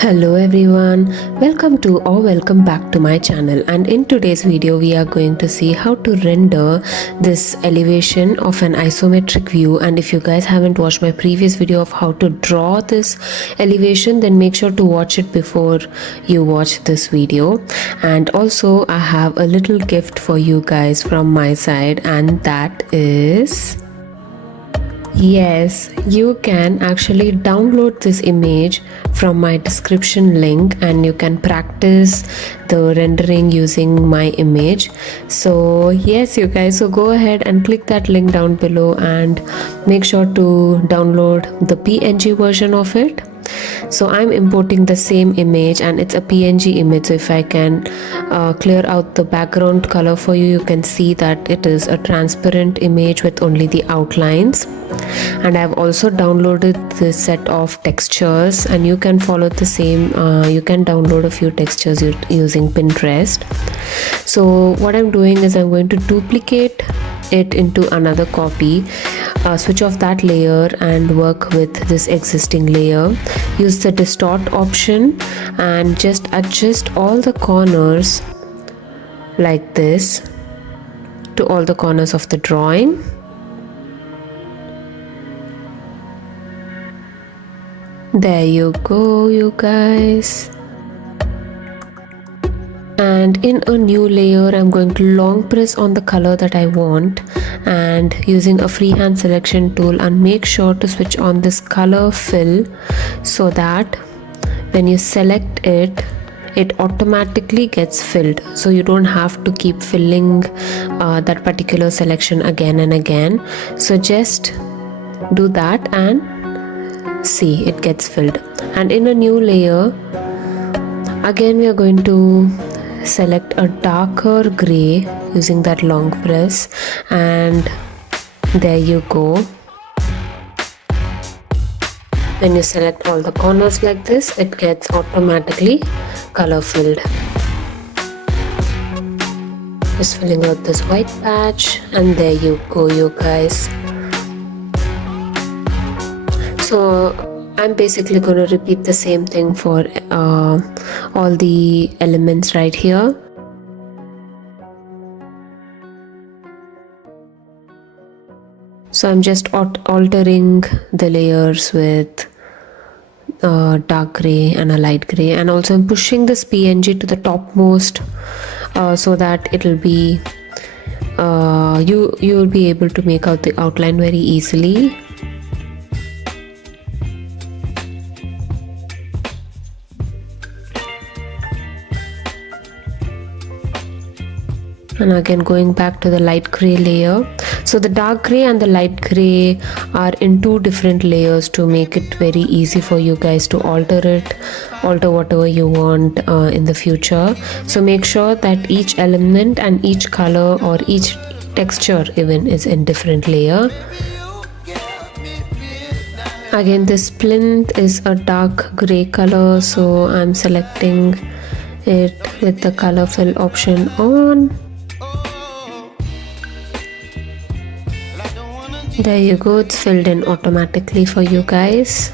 Hello everyone, welcome back to my channel, and in today's video we are going to see how to render this elevation of an isometric view. And if you guys haven't watched my previous video of how to draw this elevation, then make sure to watch it before you watch this video. And also I have a little gift for you guys from my side, and that is, yes, you can actually download this image from my description link and you can practice the rendering using my image. So yes, you guys, so go ahead and click that link down below and make sure to download the PNG version of it. So I'm importing the same image and it's a PNG image. So if I can clear out the background color for you, you can see that it is a transparent image with only the outlines. And I've also downloaded this set of textures, and you can follow the same. You can download a few textures using Pinterest. So what I'm doing is I'm going to duplicate it into another copy, switch off that layer and work with this existing layer. Use the distort option and just adjust all the corners like this to all the corners of the drawing. There you go, you guys. And in a new layer, I'm going to long press on the color that I want and using a freehand selection tool, and make sure to switch on this color fill so that when you select it, it automatically gets filled. So you don't have to keep filling that particular selection again and again. So just do that and see, it gets filled. And in a new layer, again we are going to select a darker gray using that long press, and there you go. When you select all the corners like this, it gets automatically color filled. Just filling out this white patch, and there you go, you guys. So I'm basically going to repeat the same thing for all the elements right here. So I'm just altering the layers with dark gray and a light gray, and also I'm pushing this PNG to the topmost so that it'll be you'll be able to make out the outline very easily. And again going back to the light gray layer. So the dark gray and the light gray are in two different layers to make it very easy for you guys to alter whatever you want in the future. So make sure that each element and each color or each texture even is in different layer. Again, this plinth is a dark gray color, so I'm selecting it with the color fill option on. There you go, it's filled in automatically for you guys.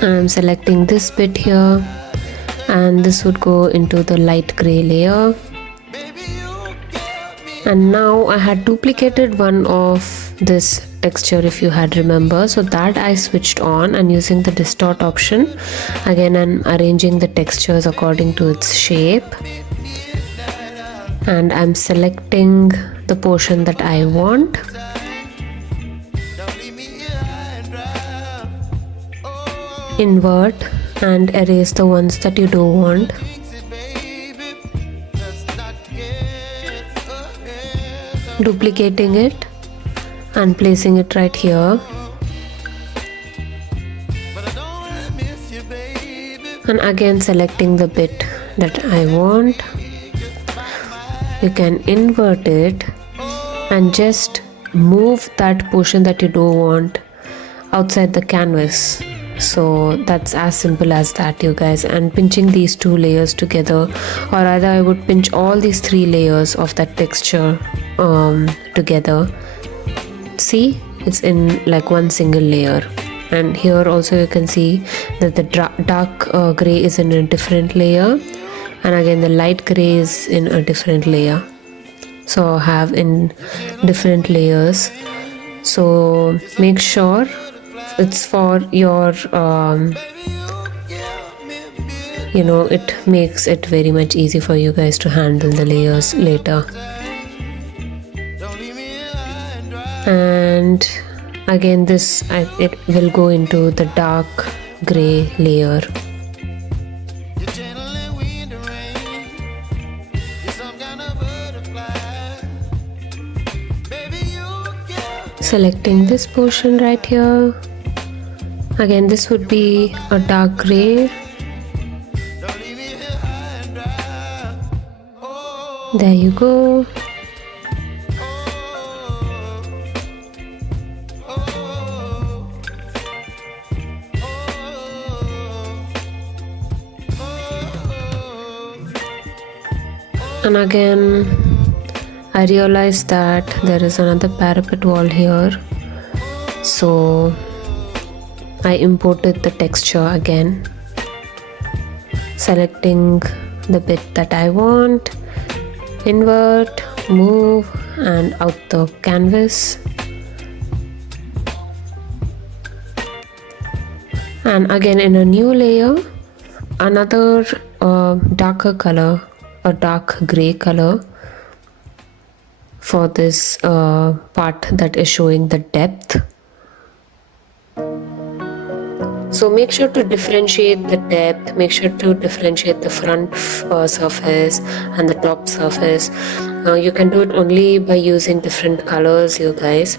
And I'm selecting this bit here, and this would go into the light gray layer. And now I had duplicated one of this texture, if you had remember, so that I switched on, and using the distort option, again I'm arranging the textures according to its shape, and I'm selecting the portion that I want. Invert and erase the ones that you don't want. Duplicating it and placing it right here, and again selecting the bit that I want. You can invert it and just move that portion that you don't want outside the canvas. So that's as simple as that, you guys. And pinching these two layers together, or rather I would pinch all these 3 layers of that texture together. See, it's in like one single layer. And here also you can see that the dark gray is in a different layer, and again the light gray is in a different layer. So I have in different layers. So make sure it's for your it makes it very much easy for you guys to handle the layers later. And again it will go into the dark gray layer. Selecting this portion right here. Again, this would be a dark gray. There you go. And again, I realized that there is another parapet wall here, so I imported the texture again, selecting the bit that I want, invert, move, and out the canvas. And again, in a new layer, another darker color, a dark gray color, for this part that is showing the depth. So make sure to differentiate the depth, make sure to differentiate the front surface and the top surface. You can do it only by using different colors, you guys,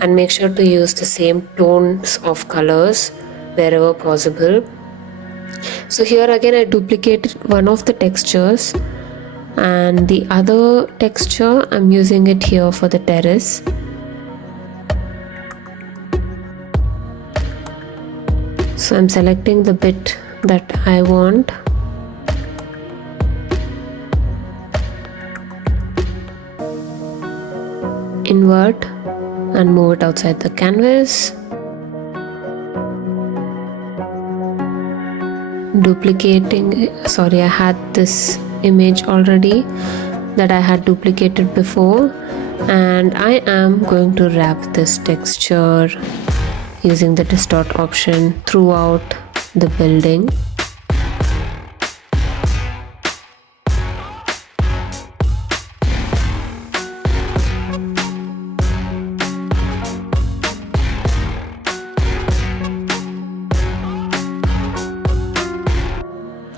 and make sure to use the same tones of colors wherever possible. So here again I duplicated one of the textures, and the other texture I'm using it here for the terrace. So I'm selecting the bit that I want, invert and move it outside the canvas, duplicating. Sorry, I had this image already that I had duplicated before, and I am going to wrap this texture using the distort option throughout the building.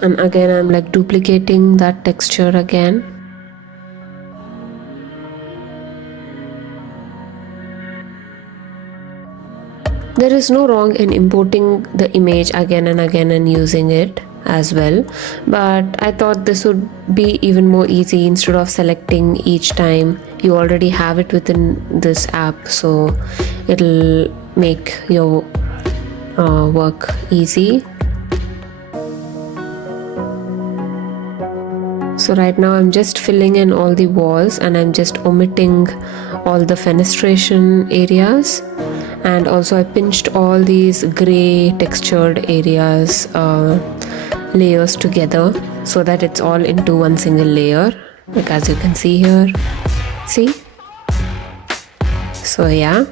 And again I'm like duplicating that texture again. There is no wrong in importing the image again and again and using it as well, but I thought this would be even more easy. Instead of selecting each time, you already have it within this app, so it'll make your work easy. So right now I'm just filling in all the walls, and I'm just omitting all the fenestration areas, and also I pinched all these gray textured areas layers together so that it's all into one single layer, like as you can see here. See? So yeah.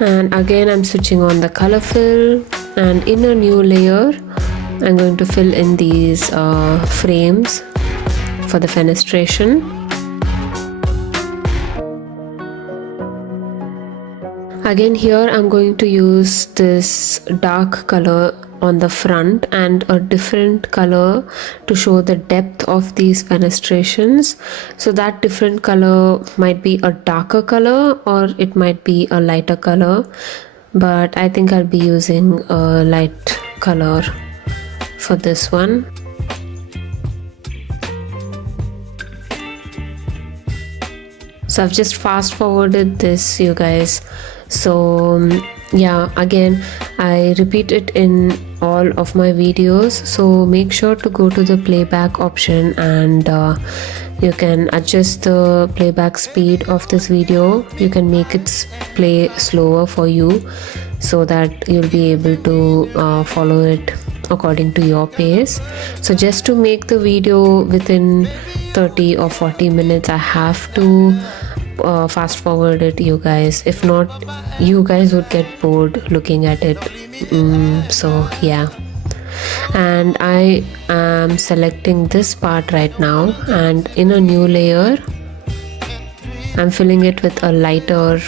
And again I'm switching on the color fill, and in a new layer I'm going to fill in these frames for the fenestration. Again here I'm going to use this dark color on the front and a different color to show the depth of these fenestrations. So that different color might be a darker color or it might be a lighter color, but I think I'll be using a light color for this one. So I've just fast forwarded this, you guys. So yeah, again, I repeat it in all of my videos, so make sure to go to the playback option, and you can adjust the playback speed of this video. You can make it play slower for you so that you'll be able to follow it according to your pace. So just to make the video within 30 or 40 minutes, I have to fast forward it, you guys. If not, you guys would get bored looking at it. So yeah, and I am selecting this part right now, and in a new layer I'm filling it with a lighter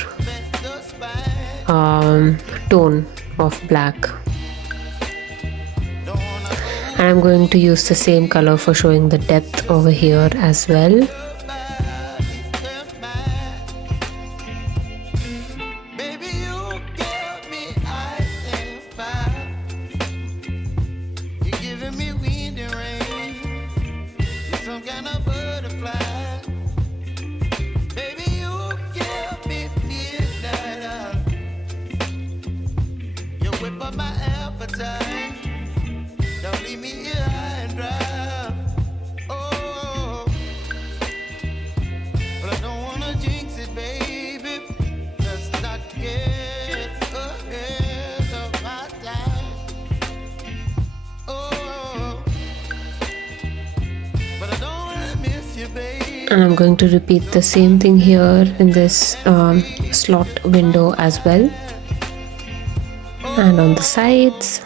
tone of black, and I'm going to use the same color for showing the depth over here as well. And I'm going to repeat the same thing here in this slot window as well, and on the sides.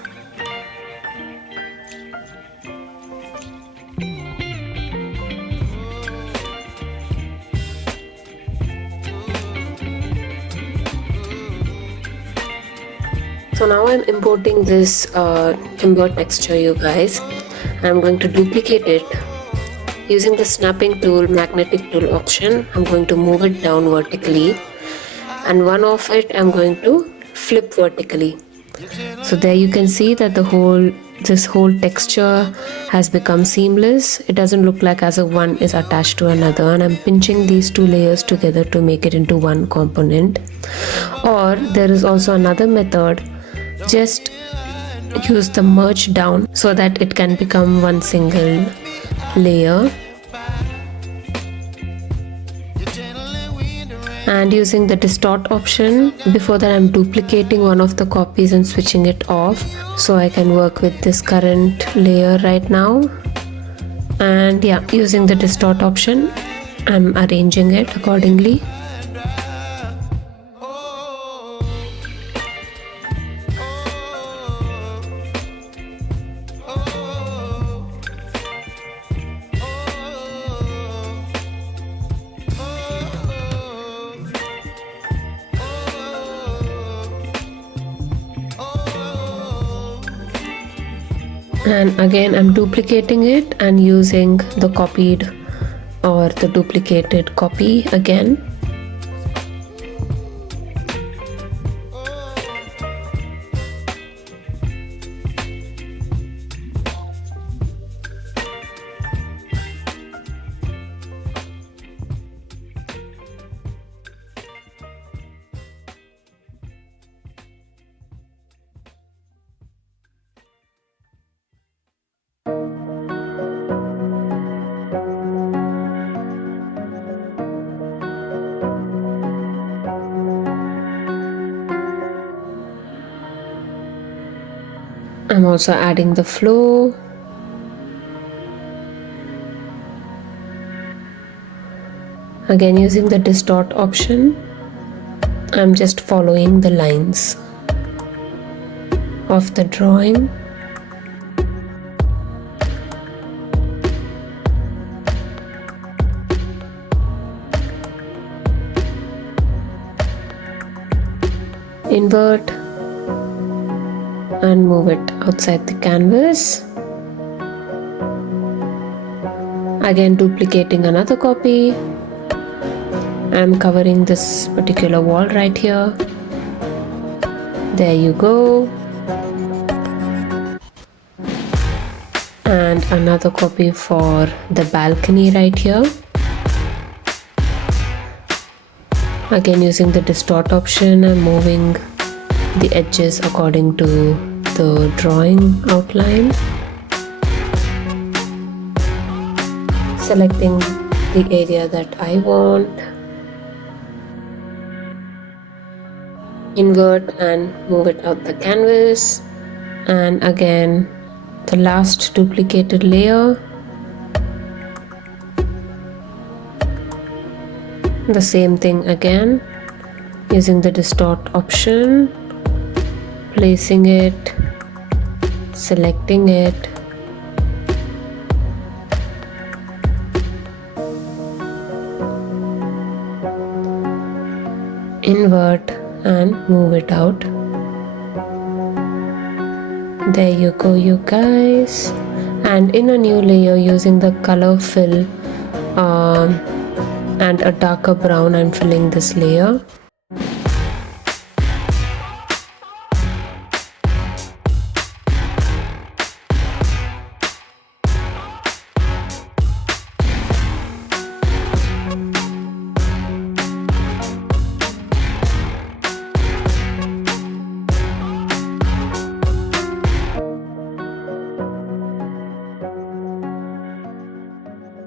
So now I'm importing this timber texture, you guys. I'm going to duplicate it using the snapping tool, magnetic tool option. I'm going to move it down vertically, and one of it I'm going to flip vertically. So there you can see that this whole texture has become seamless. It doesn't look like as if one is attached to another, and I'm pinching these two layers together to make it into one component. Or there is also another method. Just use the merge down so that it can become one single layer, and using the distort option, before that I'm duplicating one of the copies and switching it off so I can work with this current layer right now. And yeah, using the distort option, I'm arranging it accordingly. And again I'm duplicating it and using the copied or the duplicated copy again. I'm also adding the flow. Again, using the distort option, I'm just following the lines of the drawing. Invert and move it outside the canvas. Again, duplicating another copy. I'm covering this particular wall right here. There you go. And another copy for the balcony right here. Again, using the distort option, I'm moving the edges according to the drawing outline. Selecting the area that I want. Invert and move it out the canvas. And again, the last duplicated layer. The same thing again, using the distort option, placing it, selecting it, invert and move it out. There you go, you guys. And in a new layer, using the color fill and a darker brown, I'm filling this layer.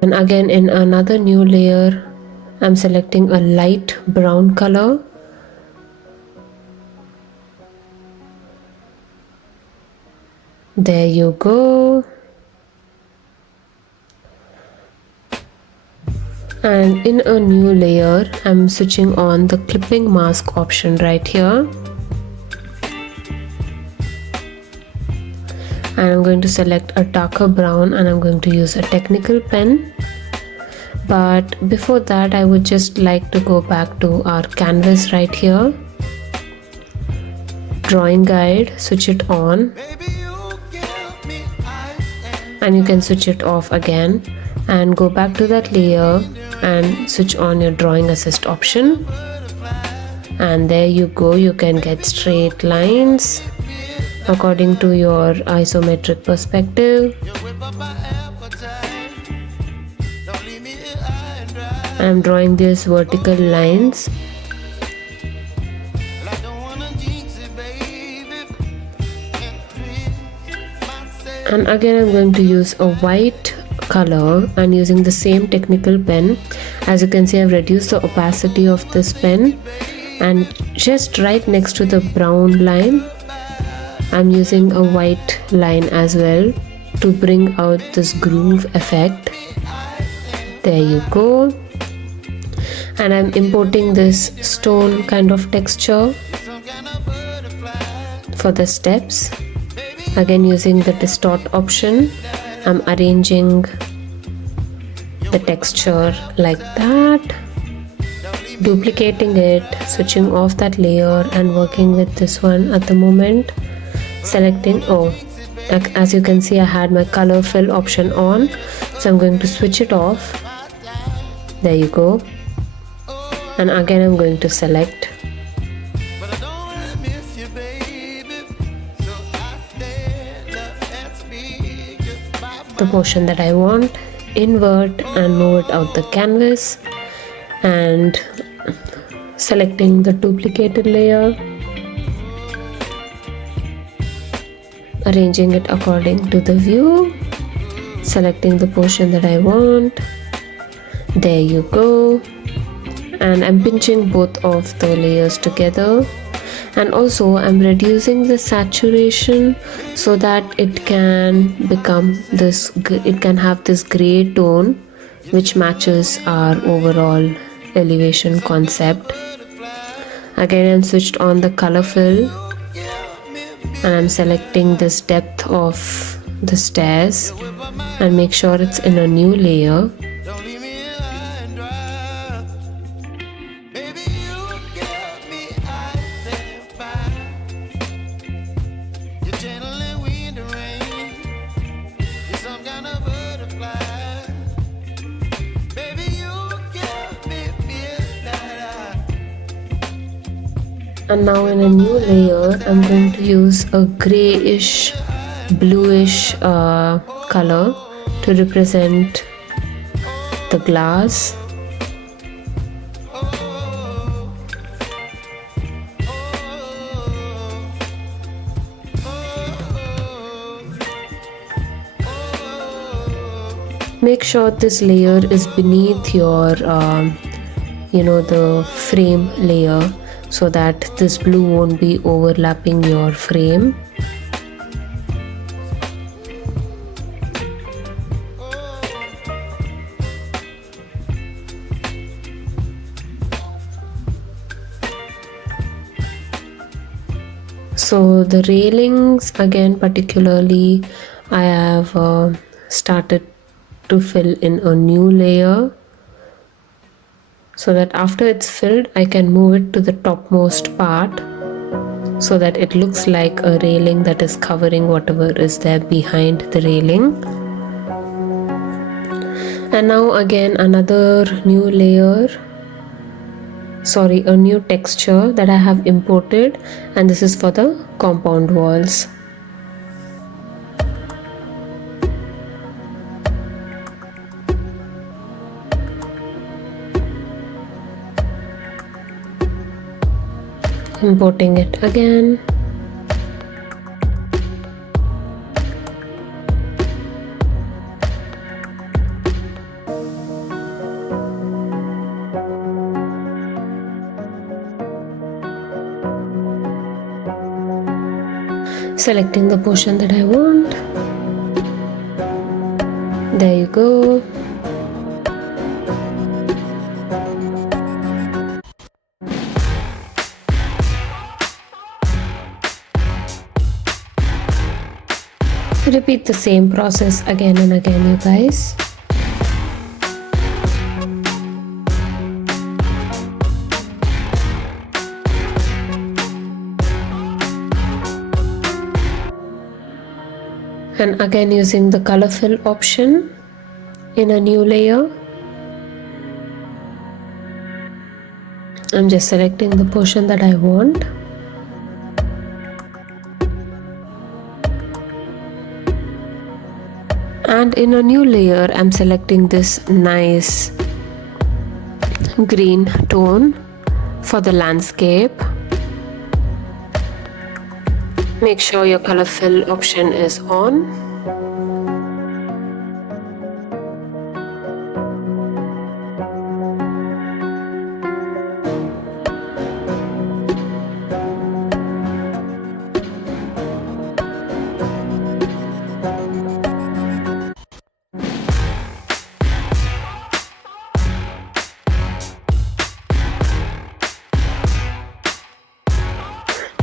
And again, in another new layer, I'm selecting a light brown color. There you go. And in a new layer, I'm switching on the clipping mask option right here. And I'm going to select a darker brown and I'm going to use a technical pen. But before that, I would just like to go back to our canvas right here. Drawing guide, switch it on. And you can switch it off again and go back to that layer and switch on your drawing assist option. And there you go, you can get straight lines according to your isometric perspective. I'm drawing these vertical lines. And again, I'm going to use a white color and using the same technical pen. As you can see, I've reduced the opacity of this pen, and just right next to the brown line, I'm using a white line as well to bring out this groove effect. There you go. And I'm importing this stone kind of texture for the steps. Again, using the distort option, I'm arranging the texture like that, duplicating it, switching off that layer and working with this one at the moment. Selecting, as you can see, I had my color fill option on, so I'm going to switch it off. There you go. And again, I'm going to select. The portion that I want, invert and move it out the canvas, and selecting the duplicated layer, arranging it according to the view, selecting the portion that I want. There you go. And I'm pinching both of the layers together, and also I'm reducing the saturation so that it can have this gray tone which matches our overall elevation concept. Again, I'm switched on the color fill and I'm selecting this depth of the stairs and make sure it's in a new layer. And now in a new layer, I'm going to use a grayish, bluish color to represent the glass. make sure this layer is beneath your the frame layer, so that this blue won't be overlapping your frame. So the railings, again particularly, I have started to fill in a new layer, so that after it's filled I can move it to the topmost part, so that it looks like a railing that is covering whatever is there behind the railing. And now again another new layer, a new texture that I have imported, and this is for the compound walls. Importing it again. Selecting the portion that I want. There you go. Repeat the same process again and again, you guys. And again using the color fill option in a new layer, I'm just selecting the portion that I want. And in a new layer, I'm selecting this nice green tone for the landscape. Make sure your color fill option is on.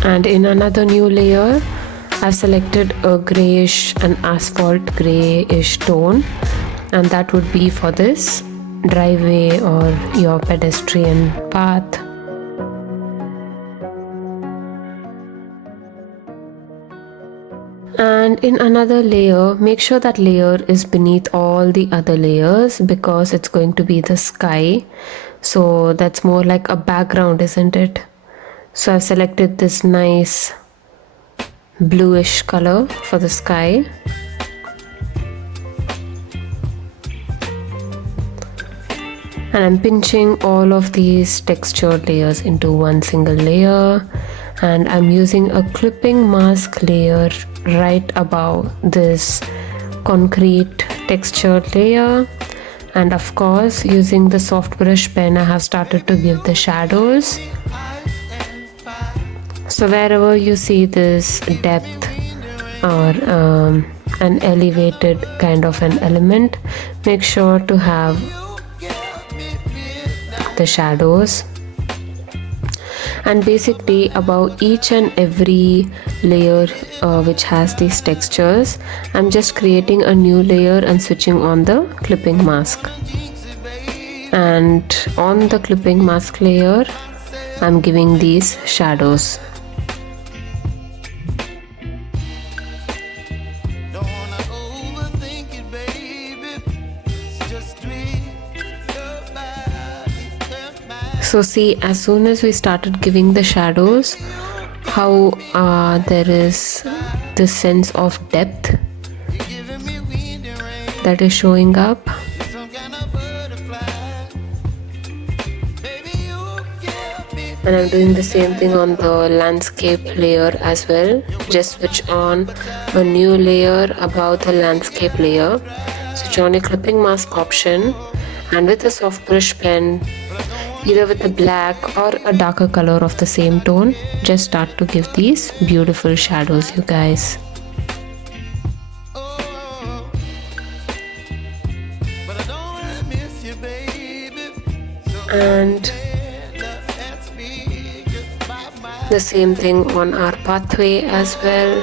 And in another new layer, I've selected a grayish, an asphalt grayish tone, and that would be for this driveway or your pedestrian path. And in another layer, make sure that layer is beneath all the other layers, because it's going to be the sky. So that's more like a background, isn't it? So I've selected this nice bluish color for the sky. And I'm pinching all of these textured layers into one single layer, and I'm using a clipping mask layer right above this concrete textured layer. And of course, using the soft brush pen, I have started to give the shadows. So wherever you see this depth or an elevated kind of an element, make sure to have the shadows. And basically above each and every layer which has these textures, I'm just creating a new layer and switching on the clipping mask. And on the clipping mask layer, I'm giving these shadows. So see, as soon as we started giving the shadows, how there is this sense of depth that is showing up. And I'm doing the same thing on the landscape layer as well. Just switch on a new layer above the landscape layer. Switch on your clipping mask option, and with a soft brush pen, either with a black or a darker color of the same tone, just start to give these beautiful shadows, you guys. And the same thing on our pathway as well.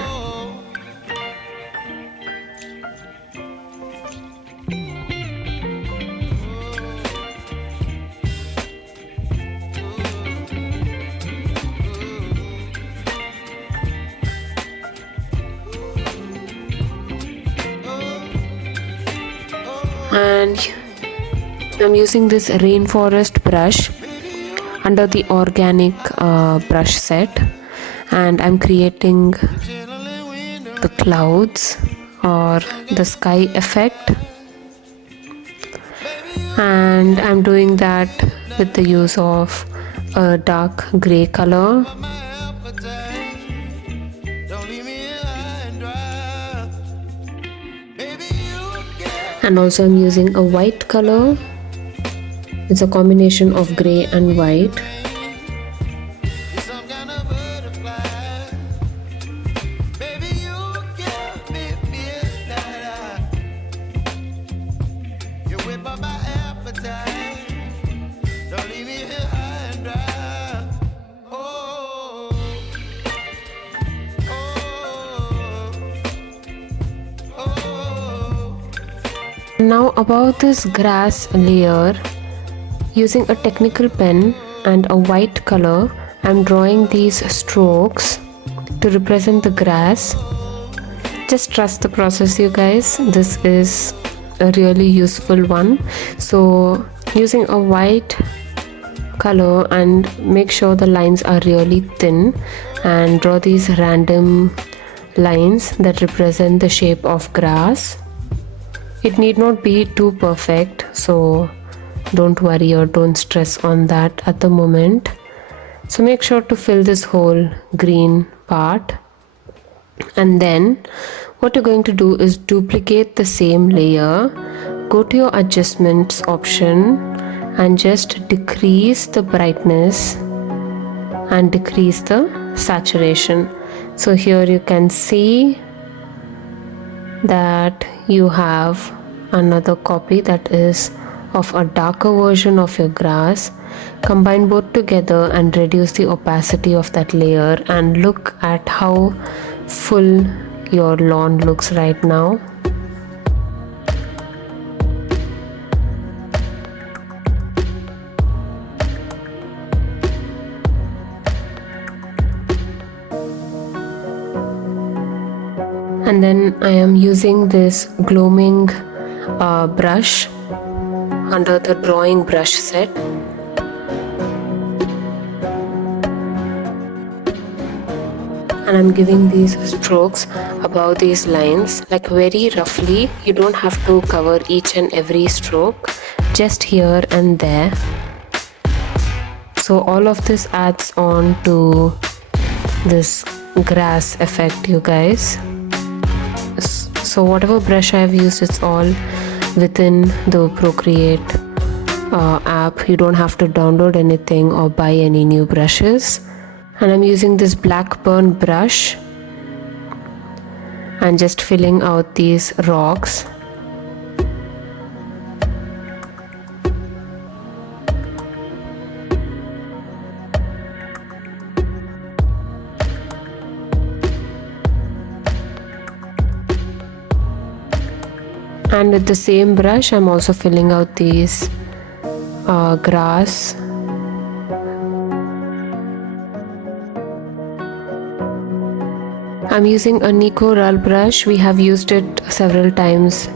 And I'm using this Rainforest brush under the organic brush set, and I'm creating the clouds or the sky effect, and I'm doing that with the use of a dark gray color. And also I'm using a white color. It's a combination of gray and white. Now about this grass layer, using a technical pen and a white color, I'm drawing these strokes to represent the grass. Just trust the process, you guys. This is a really useful one. So using a white color, and make sure the lines are really thin, and draw these random lines that represent the shape of grass. It need not be too perfect, so don't worry or don't stress on that at the moment. So make sure to fill this whole green part, and then what you're going to do is duplicate the same layer, go to your adjustments option and just decrease the brightness and decrease the saturation. So here you can see that you have another copy that is of a darker version of your grass. Combine both together and reduce the opacity of that layer, and look at how full your lawn looks right now. And then I am using this Gloaming brush under the drawing brush set. And I'm giving these strokes above these lines, like very roughly. You don't have to cover each and every stroke, just here and there. So all of this adds on to this grass effect, you guys. So whatever brush I have used, it's all within the Procreate app. You don't have to download anything or buy any new brushes. And I'm using this Blackburn brush and just filling out these rocks. And with the same brush, I'm also filling out these grass. I'm using a Nikko Rull brush. We have used it several times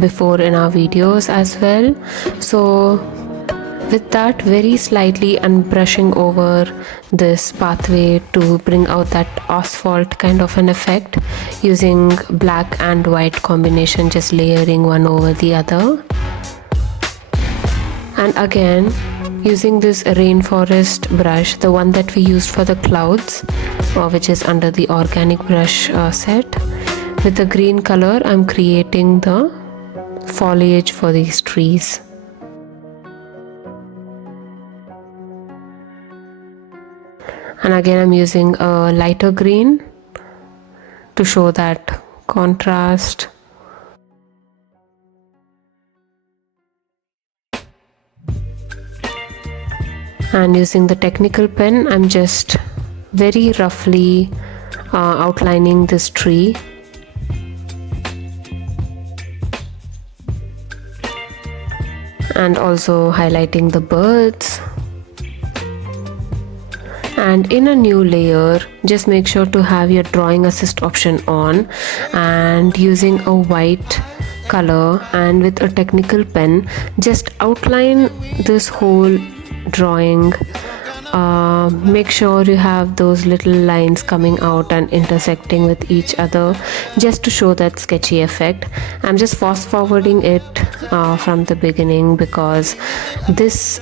before in our videos as well. So with that, very slightly I'm brushing over this pathway to bring out that asphalt kind of an effect, using black and white combination, just layering one over the other. And again, using this Rainforest brush, the one that we used for the clouds, which is under the organic brush set. With the green color, I'm creating the foliage for these trees. And again, I'm using a lighter green to show that contrast. And using the technical pen, I'm just very roughly outlining this tree. And also highlighting the birds. And in a new layer, just make sure to have your drawing assist option on, and using a white color and with a technical pen, just outline this whole drawing. Make sure you have those little lines coming out and intersecting with each other, just to show that sketchy effect. I'm just fast forwarding it from the beginning because this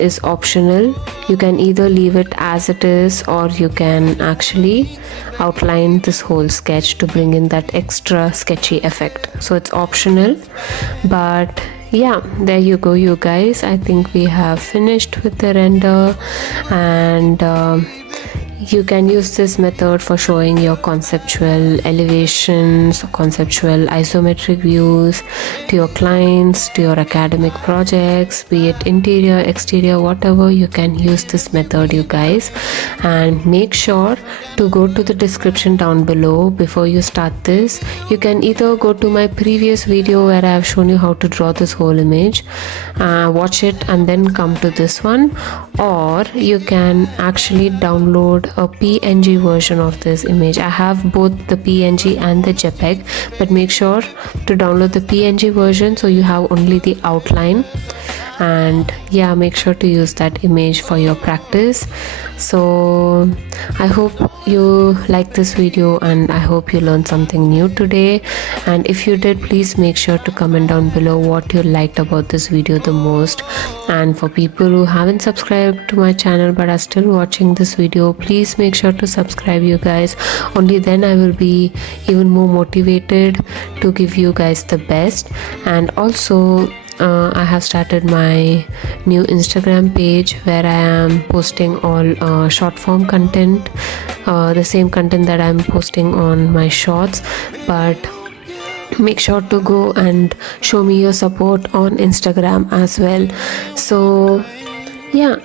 is optional. You can either leave it as it is, or you can actually outline this whole sketch to bring in that extra sketchy effect. So it's optional, but yeah, there you go, you guys. I think we have finished with the render, and you can use this method for showing your conceptual elevations, conceptual isometric views to your clients, to your academic projects, be it interior, exterior, whatever. You can use this method, you guys. And make sure to go to the description down below before you start this. You can either go to my previous video where I have shown you how to draw this whole image, watch it and then come to this one, or you can actually download a PNG version of this image. I have both the PNG and the JPEG, but make sure to download the PNG version so you have only the outline. And yeah, make sure to use that image for your practice. So I hope you like this video, and I hope you learned something new today. And if you did, please make sure to comment down below what you liked about this video the most. And for people who haven't subscribed to my channel but are still watching this video, please make sure to subscribe, you guys. Only then I will be even more motivated to give you guys the best. And also I have started my new Instagram page where I am posting all short form content, the same content that I'm posting on my shorts. But make sure to go and show me your support on Instagram as well. So yeah,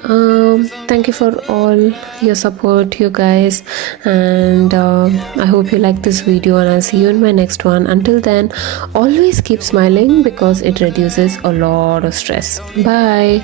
thank you for all your support, you guys, and I hope you like this video, and I'll see you in my next one. Until then, always keep smiling because it reduces a lot of stress. Bye.